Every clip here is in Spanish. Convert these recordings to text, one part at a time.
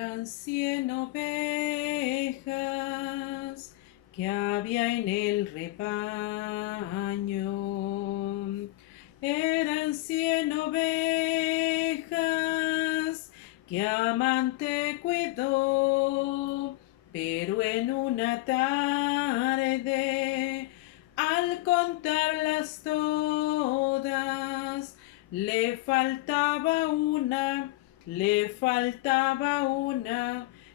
Eran 100 ovejas que había en el rebaño. Eran 100 ovejas que amante cuidó, pero en una tarde, al contarlas todas, le faltaba una,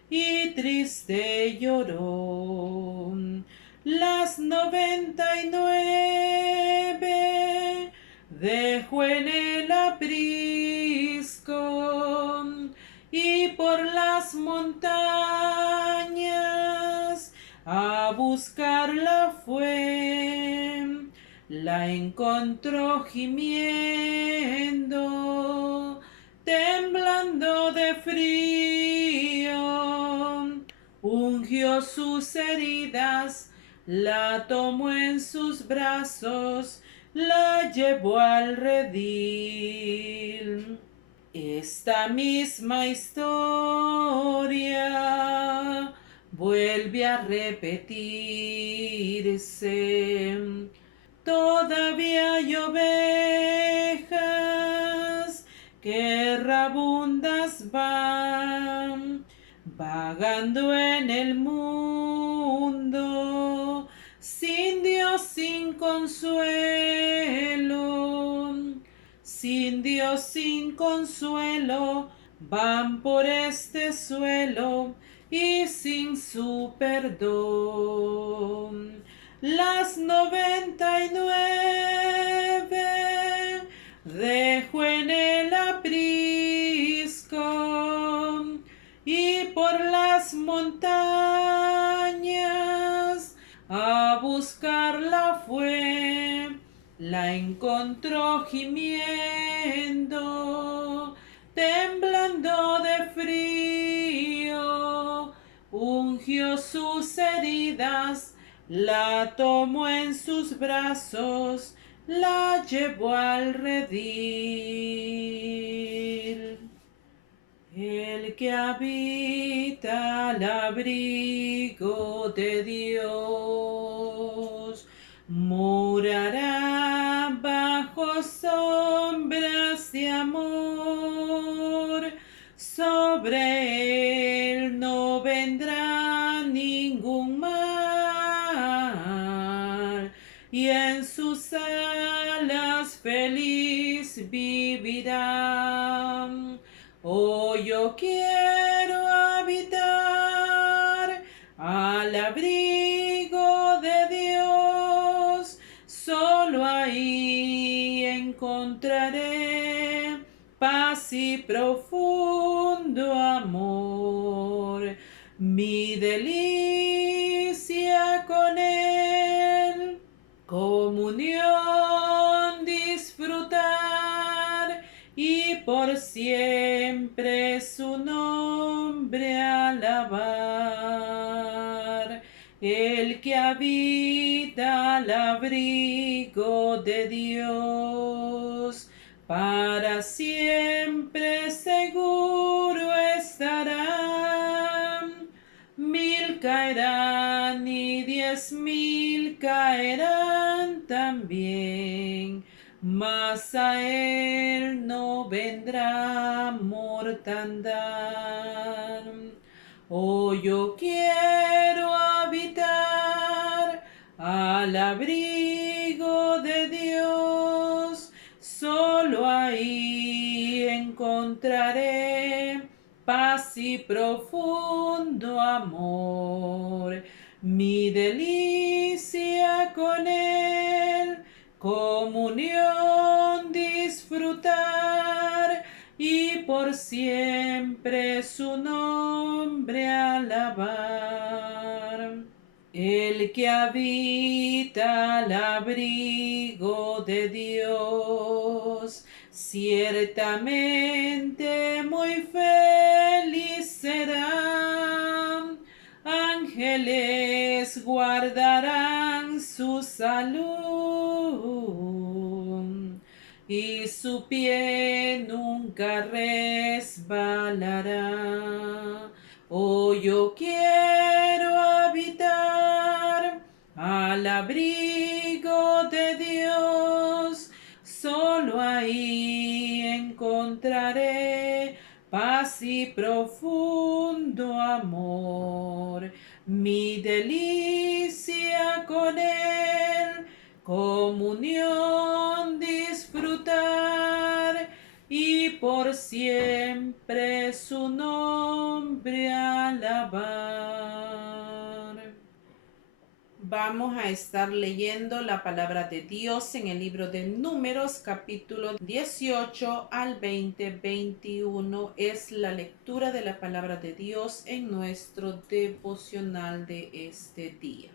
y triste lloró. Las 99 dejó en el aprisco y por las montañas a buscarla fue. La encontró gimiendo, temblando de frío. Ungió sus heridas, la tomó en sus brazos, la llevó al redil. Esta misma historia vuelve a repetirse. Todavía hay ovejas que errabundas van, vagando en el mundo, sin Dios, sin consuelo. Sin Dios, sin consuelo, van por este suelo y sin su perdón. Las 99 dejo en el aprisco y por las montañas a buscarla fue. La encontró gimiendo, temblando de frío, ungió sus heridas, la tomó en sus brazos, la llevó al redil. El que habita al abrigo de Dios morará bajo sombras de amor. Sobre él no vendrá ningún mal, y en sus alas feliz vivirá. Oh, yo quiero habitar al abrigo de Dios, solo ahí encontraré paz y profundo amor, mi delicia con él, comunión disfrutar y por siempre su nombre alabar. El que habita al abrigo de Dios, para siempre seguro estará. 1000 caerán y 10.000 caerán también, mas a él no vendrá mortandad. Oh, yo quiero habitar al abrigo de Dios, solo ahí encontraré paz y profundo amor, mi delicia con él, comunión disfrutar y por siempre su nombre alabar. El que habita al abrigo de Dios, ciertamente muy feliz será. Ángeles guardarán su salud y su pie nunca resbalará. yo quiero habitar al abrigo de Dios. Solo ahí encontraré paz y profundo amor. Mi delicia con él, comunión disfrutar y por siempre su nombre alabar. Vamos a estar leyendo la palabra de Dios en el libro de Números, capítulo 18 al 21. Es la lectura de la palabra de Dios en nuestro devocional de este día.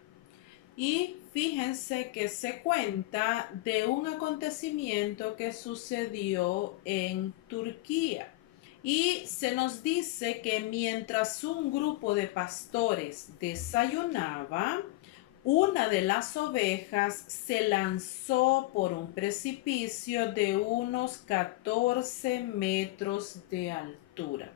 Y fíjense que se cuenta de un acontecimiento que sucedió en Turquía. Y se nos dice que mientras un grupo de pastores desayunaba, una de las ovejas se lanzó por un precipicio de unos 14 metros de altura.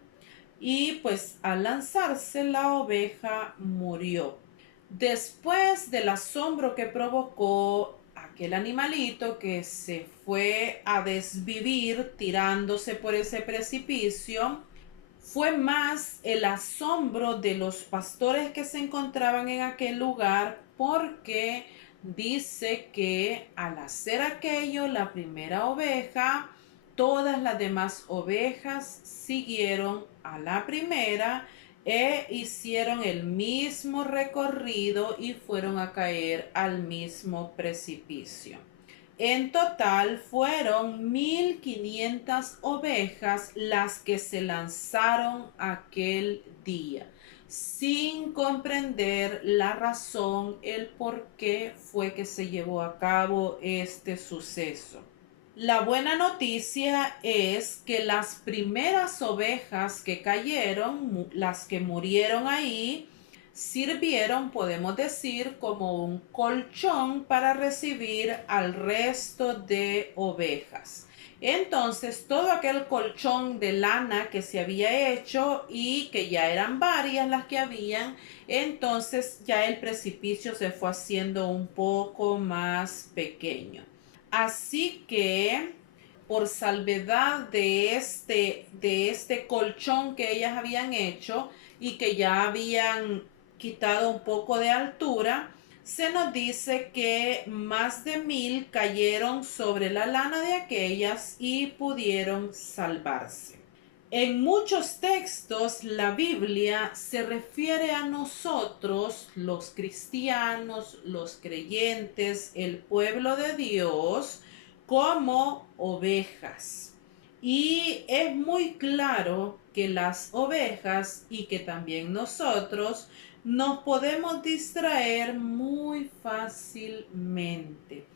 Y pues al lanzarse la oveja murió. Después del asombro que provocó aquel animalito que se fue a desvivir tirándose por ese precipicio, fue más el asombro de los pastores que se encontraban en aquel lugar, porque dice que al hacer aquello, la primera oveja, todas las demás ovejas siguieron a la primera e hicieron el mismo recorrido y fueron a caer al mismo precipicio. En total fueron 1500 ovejas las que se lanzaron aquel día, sin comprender la razón, el por qué fue que se llevó a cabo este suceso. La buena noticia es que las primeras ovejas que cayeron, las que murieron ahí, sirvieron, podemos decir, como un colchón para recibir al resto de ovejas. Entonces, todo aquel colchón de lana que se había hecho y que ya eran varias las que habían, entonces ya el precipicio se fue haciendo un poco más pequeño. Así que por salvedad de este colchón que ellas habían hecho y que ya habían quitado un poco de altura, se nos dice que más de 1000 cayeron sobre la lana de aquellas y pudieron salvarse. En muchos textos la Biblia se refiere a nosotros, los cristianos, los creyentes, el pueblo de Dios, como ovejas. Y es muy claro que las ovejas y que también nosotros nos podemos distraer muy fácilmente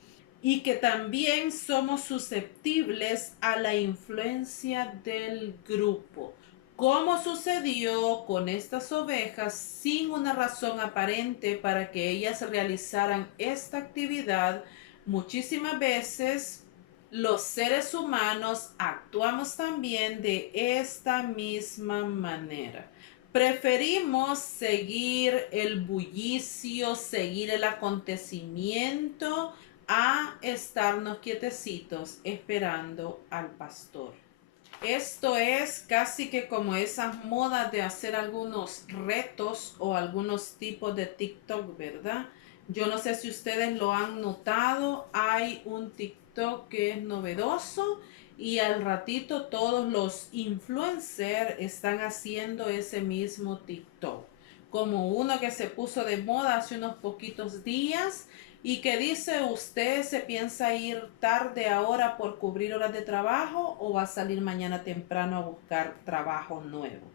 y que también somos susceptibles a la influencia del grupo, como sucedió con estas ovejas sin una razón aparente para que ellas realizaran esta actividad. Muchísimas veces los seres humanos actuamos también de esta misma manera. Preferimos seguir el bullicio, seguir el acontecimiento, a estarnos quietecitos esperando al pastor. Esto es casi que como esas modas de hacer algunos retos o algunos tipos de TikTok, ¿verdad? Yo no sé si ustedes lo han notado, hay un TikTok que es novedoso y al ratito todos los influencers están haciendo ese mismo TikTok. Como uno que se puso de moda hace unos poquitos días y que dice: ¿usted se piensa ir tarde ahora por cubrir horas de trabajo o va a salir mañana temprano a buscar trabajo nuevo?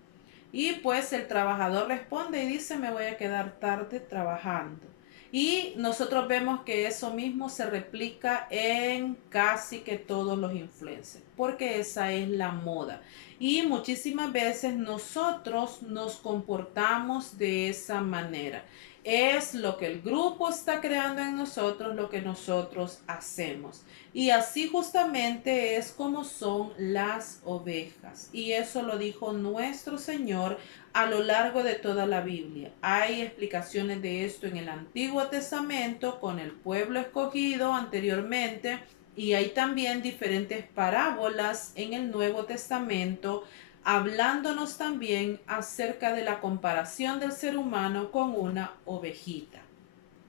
Y pues el trabajador responde y dice: me voy a quedar tarde trabajando. Y nosotros vemos que eso mismo se replica en casi que todos los influencers, porque esa es la moda. Y muchísimas veces nosotros nos comportamos de esa manera. Es lo que el grupo está creando en nosotros, lo que nosotros hacemos. Y así justamente es como son las ovejas. Y eso lo dijo nuestro Señor a lo largo de toda la Biblia. Hay explicaciones de esto en el Antiguo Testamento con el pueblo escogido anteriormente. Y hay también diferentes parábolas en el Nuevo Testamento hablándonos también acerca de la comparación del ser humano con una ovejita.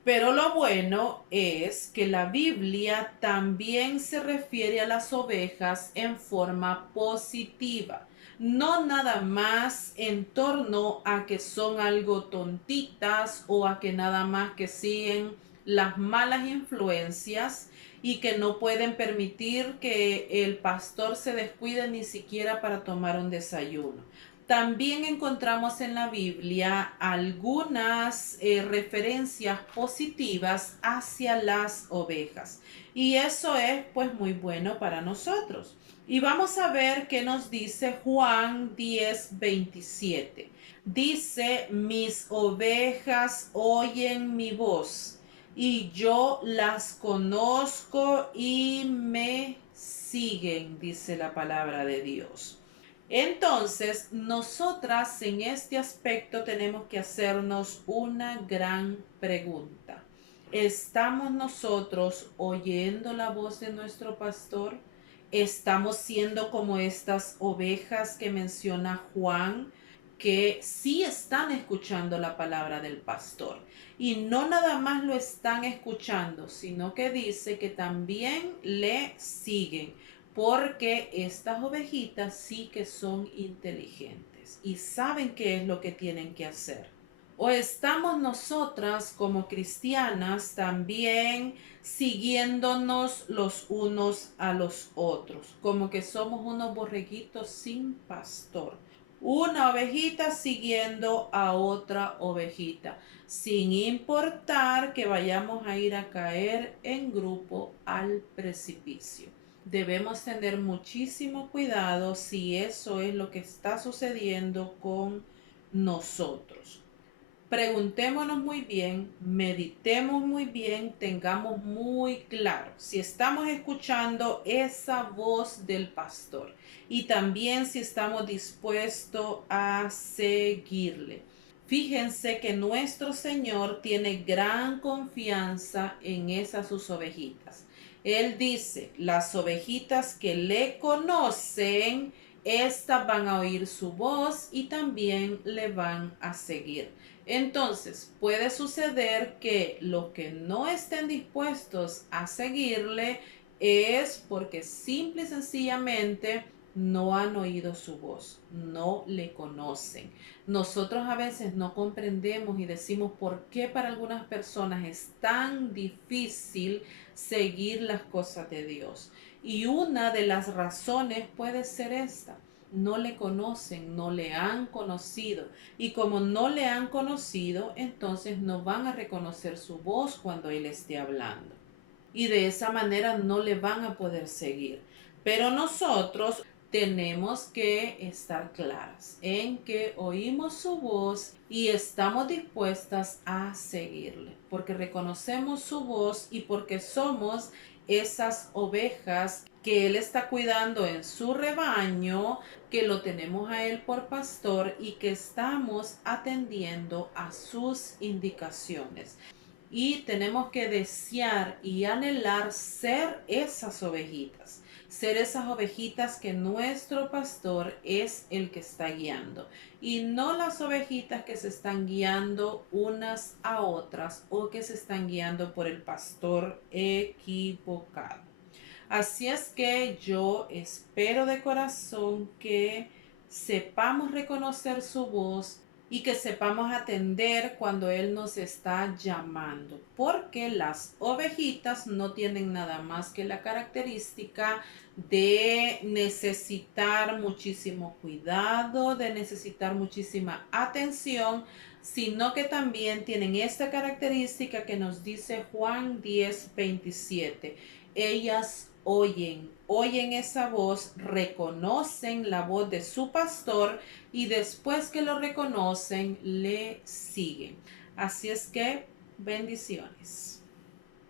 Pero lo bueno es que la Biblia también se refiere a las ovejas en forma positiva, no nada más en torno a que son algo tontitas o a que nada más que siguen las malas influencias y que no pueden permitir que el pastor se descuide ni siquiera para tomar un desayuno. También encontramos en la Biblia algunas referencias positivas hacia las ovejas. Y eso es pues muy bueno para nosotros. Y vamos a ver qué nos dice Juan 10:27. Dice, mis ovejas oyen mi voz y yo las conozco y me siguen, dice la palabra de Dios. Entonces, nosotras en este aspecto tenemos que hacernos una gran pregunta. ¿Estamos nosotros oyendo la voz de nuestro pastor? ¿Estamos siendo como estas ovejas que menciona Juan, que sí están escuchando la palabra del pastor? Y no nada más lo están escuchando, sino que dice que también le siguen, porque estas ovejitas sí que son inteligentes y saben qué es lo que tienen que hacer. O estamos nosotras como cristianas también siguiéndonos los unos a los otros, como que somos unos borreguitos sin pastor. Una ovejita siguiendo a otra ovejita, sin importar que vayamos a ir a caer en grupo al precipicio. Debemos tener muchísimo cuidado si eso es lo que está sucediendo con nosotros. Preguntémonos muy bien, meditemos muy bien, tengamos muy claro si estamos escuchando esa voz del pastor y también si estamos dispuestos a seguirle. Fíjense que nuestro Señor tiene gran confianza en esas sus ovejitas. Él dice, las ovejitas que le conocen, estas van a oír su voz y también le van a seguir. Entonces, puede suceder que los que no estén dispuestos a seguirle es porque simple y sencillamente no han oído su voz, no le conocen. Nosotros a veces no comprendemos y decimos por qué para algunas personas es tan difícil seguir las cosas de Dios. Y una de las razones puede ser esta: no le conocen, no le han conocido. Y como no le han conocido, entonces no van a reconocer su voz cuando Él esté hablando. Y de esa manera no le van a poder seguir. Pero nosotros tenemos que estar claras en que oímos su voz y estamos dispuestas a seguirle, porque reconocemos su voz y porque somos esas ovejas que Él está cuidando en su rebaño, que lo tenemos a Él por pastor y que estamos atendiendo a sus indicaciones. Y tenemos que desear y anhelar ser esas ovejitas, ser esas ovejitas que nuestro pastor es el que está guiando y no las ovejitas que se están guiando unas a otras o que se están guiando por el pastor equivocado. Así es que yo espero de corazón que sepamos reconocer su voz y que sepamos atender cuando Él nos está llamando, porque las ovejitas no tienen nada más que la característica de necesitar muchísimo cuidado, de necesitar muchísima atención, sino que también tienen esta característica que nos dice Juan 10:27. Ellas oyen esa voz, reconocen la voz de su pastor y después que lo reconocen, le siguen. Así es que bendiciones.